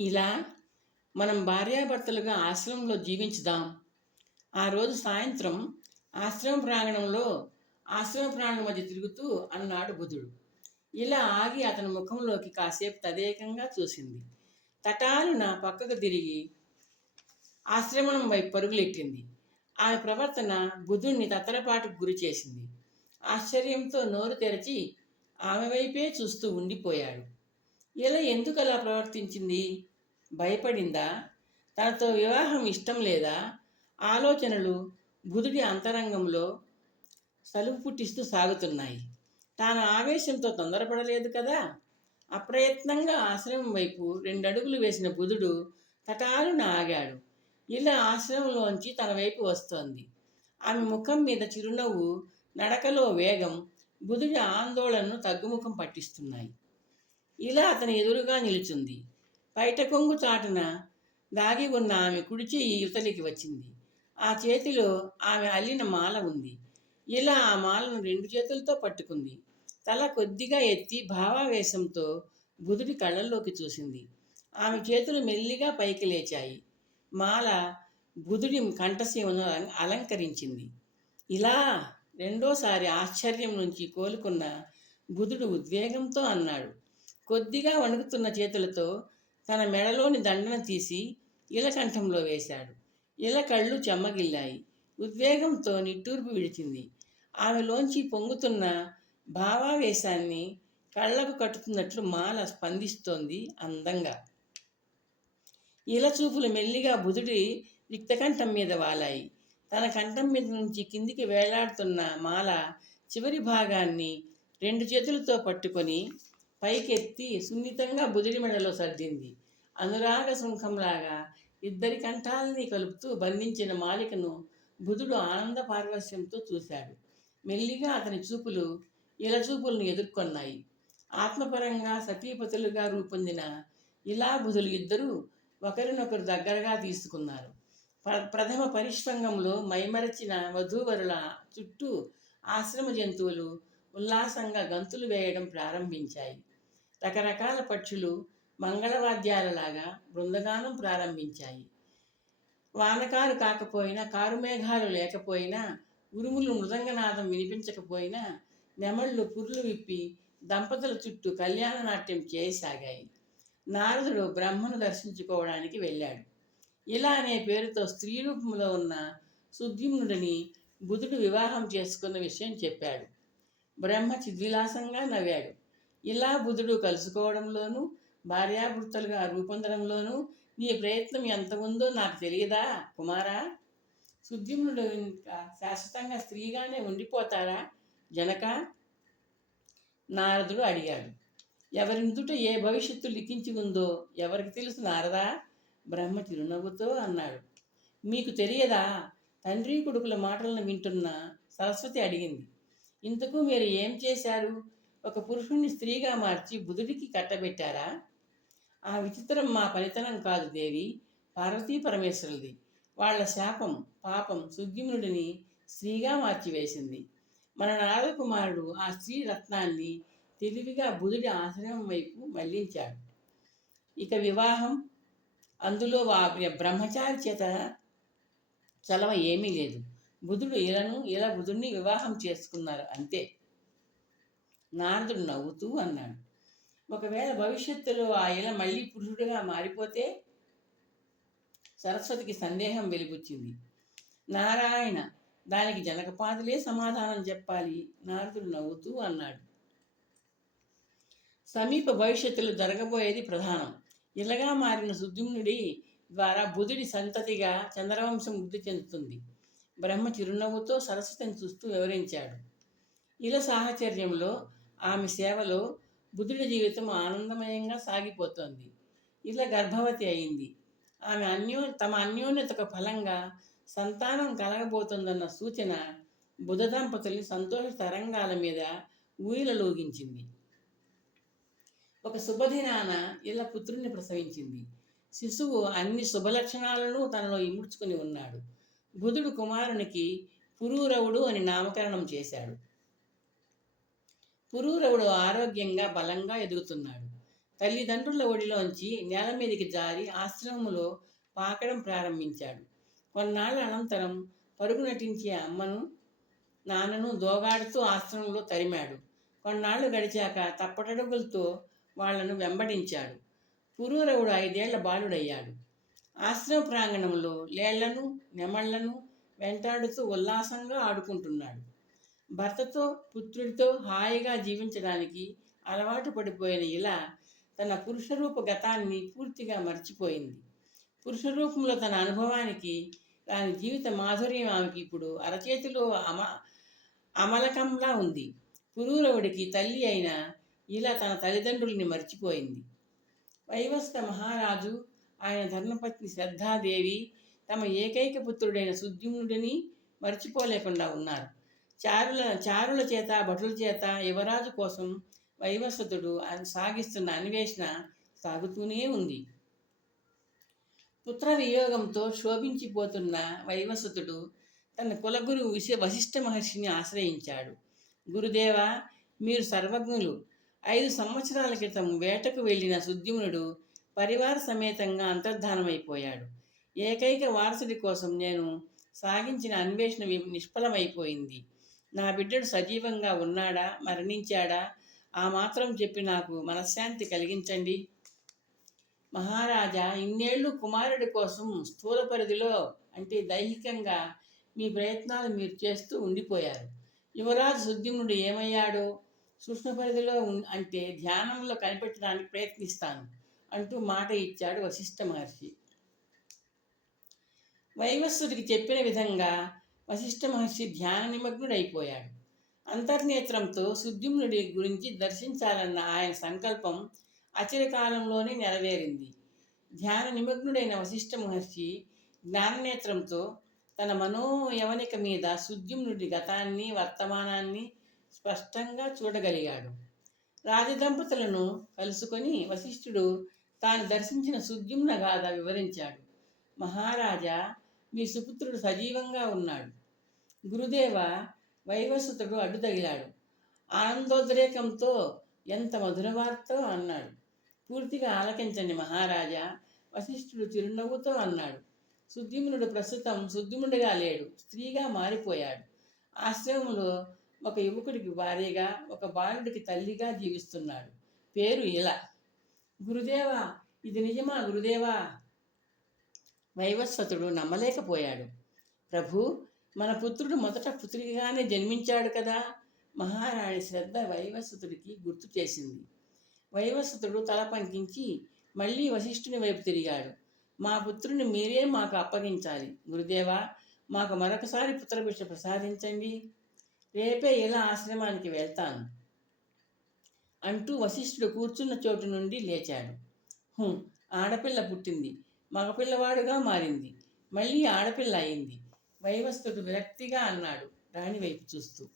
ఇలా మనం భార్యాభర్తలుగా ఆశ్రమంలో జీవించుదాం. ఆ రోజు సాయంత్రం ఆశ్రమ ప్రాంగణంలో ఆశ్రమ ప్రాంగణం మధ్య తిరుగుతూ అన్నాడు బుధుడు. ఇలా ఆగి అతని ముఖంలోకి కాసేపు తదేకంగా చూసింది. తటాలు నా పక్కకు తిరిగి ఆశ్రమం వైపు పరుగులెట్టింది. ఆమె ప్రవర్తన బుధుణ్ణి తత్తరపాటుకు గురి చేసింది. ఆశ్చర్యంతో నోరు తెరచి ఆమె వైపే చూస్తూ ఉండిపోయాడు. ఇలా ఎందుకు అలా ప్రవర్తించింది? భయపడిందా? తనతో వివాహం ఇష్టం లేదా? ఆలోచనలు బుధుడి అంతరంగంలో సలుపు పుట్టిస్తూ సాగుతున్నాయి. తాను ఆవేశంతో తొందరపడలేదు కదా? అప్రయత్నంగా ఆశ్రమం వైపు రెండు అడుగులు వేసిన బుధుడు తటాలున ఆగాడు. ఇలా ఆశ్రమంలోంచి తన వైపు వస్తోంది. ఆమె ముఖం మీద చిరునవ్వు నడకలో వేగం బుధుడి ఆందోళనను తగ్గుముఖం పట్టిస్తున్నాయి. ఇలా అతని ఎదురుగా నిలుచుంది. బయట కొంగు చాటున దాగి ఉన్న ఆమె కుడిచి యువతలికి వచ్చింది. ఆ చేతిలో ఆమె అల్లిన మాల ఉంది. ఇలా ఆ మాలను రెండు చేతులతో పట్టుకుంది. తల కొద్దిగా ఎత్తి భావావేశంతో బుధుడి కళ్ళల్లోకి చూసింది. ఆమె చేతులు మెల్లిగా పైకి లేచాయి. మాల బుధుడి కంఠసీమను అలం- అలంకరించింది. ఇలా రెండోసారి ఆశ్చర్యం నుంచి కోలుకున్న బుధుడు ఉద్వేగంతో అన్నాడు. కొద్దిగా వణుకుతున్న చేతులతో తన మెడలోని దండన తీసి ఇలకంఠంలో వేశాడు. ఇల కళ్ళు చెమ్మగిల్లాయి. ఉద్వేగంతో నిట్టూర్పు విడిచింది. ఆమెలోంచి పొంగుతున్న భావావేశాన్ని కళ్ళకు కట్టుతున్నట్లు మాల స్పందిస్తోంది అందంగా. ఇల చూపులు మెల్లిగా బుధుడి రిక్తకంఠం మీద వాలాయి. తన కంఠం మీద నుంచి కిందికి వేలాడుతున్న మాల చివరి భాగాన్ని రెండు చేతులతో పట్టుకొని పైకెత్తి సున్నితంగా బుధుడి మెడలో సర్దింది. అనురాగ శృంఖంలాగా ఇద్దరి కంఠాలని కలుపుతూ బంధించిన మాలికను బుధుడు ఆనంద పార్వశ్యంతో చూశాడు. మెల్లిగా అతని చూపులు ఇల చూపులను ఎదుర్కొన్నాయి. ఆత్మపరంగా సతీపతులుగా రూపొందిన ఇలా బుధులు ఇద్దరూ ఒకరినొకరు దగ్గరగా తీసుకున్నారు. ప్ర- ప్రథమ పరిష్వంగంలో మైమరచిన వధూవరుల చుట్టూ ఆశ్రమ జంతువులు ఉల్లాసంగా గంతులు వేయడం ప్రారంభించాయి. రకరకాల పక్షులు మంగళవాద్యాలలాగా బృందగానం ప్రారంభించాయి. వానకారు కాకపోయినా కారు మేఘాలు లేకపోయినా ఉరుములు మృదంగనాదం వినిపించకపోయినా నెమళ్ళు పుర్లు విప్పి దంపతుల చుట్టూ కళ్యాణ నాట్యం చేయసాగాయి. నారదుడు బ్రహ్మను దర్శించుకోవడానికి వెళ్ళాడు. ఇలా అనే పేరుతో స్త్రీ రూపంలో ఉన్న సుద్యుమ్నుడిని బుధుడు వివాహం చేసుకున్న విషయం చెప్పాడు. బ్రహ్మ చిద్విలాసంగా నవ్వాడు. ఇలా బుధుడు కలుసుకోవడంలోనూ భార్యాభర్తలుగా రూపొందడంలోనూ నీ ప్రయత్నం ఎంత ఉందో నాకు తెలియదా కుమారా? సుద్యుమ్నుడు ఇంకా శాశ్వతంగా స్త్రీగానే ఉండిపోతారా జనక? నారదుడు అడిగాడు. ఎవరి నుదుట ఏ భవిష్యత్తు లిఖించి ఉందో ఎవరికి తెలుసు నారదా? బ్రహ్మ చిరునవ్వుతో అన్నాడు. మీకు తెలియదా? తండ్రి కొడుకుల మాటలను వింటున్న సరస్వతి అడిగింది. ఇంతకు మీరు ఏం చేశారు? ఒక పురుషుణ్ణి స్త్రీగా మార్చి బుధుడికి కట్టబెట్టారా? ఆ విచిత్రం మా పనితనం కాదు దేవి పార్వతీ పరమేశ్వరులది. వాళ్ళ శాపం పాపం సుద్యుమ్నుడిని స్త్రీగా మార్చివేసింది మన నారదకుమారుడు ఆ స్త్రీ రత్నాన్ని తెలివిగా బుధుడి ఆశ్రమం వైపు మళ్ళించాడు. ఇక వివాహం? అందులో వా బ్రహ్మచారి చేత చలవ ఏమీ లేదు. బుధుడు ఇలను ఇలా బుధుడిని వివాహం చేసుకున్నారు అంతే. నారదుడు నవ్వుతూ అన్నాడు. ఒకవేళ భవిష్యత్తులో ఆ ఇల మళ్ళీ పురుషుడిగా మారిపోతే సరస్వతికి సందేహం వెలిపుచ్చింది నారాయణ దానికి జనకపాదులే సమాధానం చెప్పాలి నారదుడు నవ్వుతూ అన్నాడు. సమీప భవిష్యత్తులో జరగబోయేది ప్రధానం. ఇలాగా మారిన సుద్యుమ్నుడి ద్వారా బుధుడి సంతతిగా చంద్రవంశం వృద్ధి చెందుతుంది. బ్రహ్మ చిరునవ్వుతో సరస్వతిని చూస్తూ వివరించాడు. ఇల సాహచర్యంలో ఆమె సేవలో బుధుడి జీవితం ఆనందమయంగా సాగిపోతోంది. ఇలా గర్భవతి అయింది. ఆమె అన్యో తమ అన్యోన్యతకు ఫలంగా సంతానం కలగబోతుందన్న సూచన బుధ దంపతుల్ని సంతోష తరంగాల మీద ఊయలలోగించింది ఒక శుభదినాన ఇలా పుత్రుణ్ణి ప్రసవించింది. శిశువు అన్ని శుభలక్షణాలను తనలో ఇముడ్చుకుని ఉన్నాడు. బుధుడు కుమారునికి పురూరవుడు అని నామకరణం చేశాడు. పురూరవుడు ఆరోగ్యంగా బలంగా ఎదుగుతున్నాడు. తల్లిదండ్రుల ఒడిలోంచి నేల మీదకి జారి ఆశ్రమంలో పాకడం ప్రారంభించాడు. కొన్నాళ్ళ అనంతరం పరుగు నటించే అమ్మను నాన్నను దోగాడుతూ ఆశ్రమంలో తరిమాడు. కొన్నాళ్ళు గడిచాక తప్పటడుగులతో వాళ్ళను వెంబడించాడు. పురూరవుడు ఐదేళ్ళ బాలుడయ్యాడు. ఆశ్రమ ప్రాంగణంలో లేళ్ళను నెమళ్ళను వెంటాడుతూ ఉల్లాసంగా ఆడుకుంటున్నాడు. భర్తతో పుత్రుడితో హాయిగా జీవించడానికి అలవాటు పడిపోయిన ఇలా తన పురుషరూప గతాన్ని పూర్తిగా మర్చిపోయింది. పురుషరూపంలో తన అనుభవానికి దాని జీవిత మాధుర్యం ఆమెకి ఇప్పుడు అరచేతిలో అమ అమలకంలా ఉంది. పురూరవుడికి తల్లి అయిన ఇలా తన తల్లిదండ్రుల్ని మర్చిపోయింది. వైవస్త మహారాజు ఆయన ధర్మపత్ని శ్రద్ధాదేవి తమ ఏకైక పుత్రుడైన సుద్యుమ్నుడిని మర్చిపోలేకుండా ఉన్నారు. చారుల చారుల చేత భటుల చేత యువరాజు కోసం వైవస్వతుడు సాగిస్తున్న అన్వేషణ సాగుతూనే ఉంది. పుత్ర వియోగంతో శోభించిపోతున్న వైవస్వతుడు తన కులగురువు విశ వశిష్ఠ మహర్షిని ఆశ్రయించాడు. గురుదేవ మీరు సర్వజ్ఞులు. ఐదు సంవత్సరాల క్రితం వేటకు వెళ్ళిన సుద్యుమ్నుడు పరివార సమేతంగా అంతర్ధానమైపోయాడు. ఏకైక వారసుడి కోసం నేను సాగించిన అన్వేషణ వి- నిష్ఫలమైపోయింది. నా బిడ్డడు సజీవంగా ఉన్నాడా? మరణించాడా? ఆ మాత్రం చెప్పి నాకు మనశ్శాంతి కలిగించండి. మహారాజా ఇన్నేళ్ళు కుమారుడి కోసం స్థూల పరిధిలో అంటే దైహికంగా మీ ప్రయత్నాలు మీరు చేస్తూ ఉండిపోయారు. యువరాజు సుద్యుమ్నుడు ఏమయ్యాడో? సూక్ష్మ పరిధిలో అంటే ధ్యానంలో కనిపెట్టడానికి ప్రయత్నిస్తాను అంటూ మాట ఇచ్చాడు వశిష్ఠ మహర్షి. వైవస్సుడికి చెప్పిన విధంగా వశిష్ఠ మహర్షి ధ్యాన నిమగ్నుడైపోయాడు. అంతర్నేత్రంతో సుద్యుమ్నుడి గురించి దర్శించాలన్న ఆయన సంకల్పం అచిరకాలంలోనే నెరవేరింది. ధ్యాన నిమగ్నుడైన వశిష్ఠ మహర్షి జ్ఞాననేత్రంతో తన మనోయవనిక మీద సుద్యుమ్నుడి గతాన్ని వర్తమానాన్ని స్పష్టంగా చూడగలిగాడు. రాజదంపతులను కలుసుకొని వశిష్ఠుడు తాను దర్శించిన సుద్యుమ్న గాథ వివరించాడు. మహారాజా మీ సుపుత్రుడు సజీవంగా ఉన్నాడు. గురుదేవ వైవస్వతుడు అడ్డు తగిలాడు. ఆనందోద్రేకంతో ఎంత మధుర వార్తో అన్నాడు. పూర్తిగా ఆలకించండి మహారాజా వశిష్ఠుడు చిరునవ్వుతో అన్నాడు. సుద్యుమ్నుడు ప్రస్తుతం సుద్యుముడిగా లేడు స్త్రీగా మారిపోయాడు. ఆశ్రమంలో ఒక యువకుడికి భార్యగా ఒక బాలుడికి తల్లిగా జీవిస్తున్నాడు. పేరు ఇలా గురుదేవా ఇది నిజమా గురుదేవా? వైవస్వతుడు నమ్మలేకపోయాడు. ప్రభు మన పుత్రుడు మొదట పుత్రికగానే జన్మించాడు కదా. మహారాణి శ్రద్ధ వైవసుతుడికి గుర్తు చేసింది. వైవసుతుడు తల పంకించి మళ్ళీ వశిష్ఠుని వైపు తిరిగాడు. మా పుత్రుని మీరే మాకు అప్పగించాలి. గురుదేవా మాకు మరొకసారి పుత్రభిక్ష ప్రసాదించండి. రేపే ఇలా ఆశ్రమానికి వెళ్తాను. అంటూ వశిష్ఠుడు కూర్చున్న చోటు నుండి లేచాడు. ఆడపిల్ల పుట్టింది. మగపిల్లవాడుగా మారింది. మళ్ళీ ఆడపిల్ల అయింది. వైవస్తుడు విరక్తిగా అన్నాడు. రాణి వైపు చూస్తూ.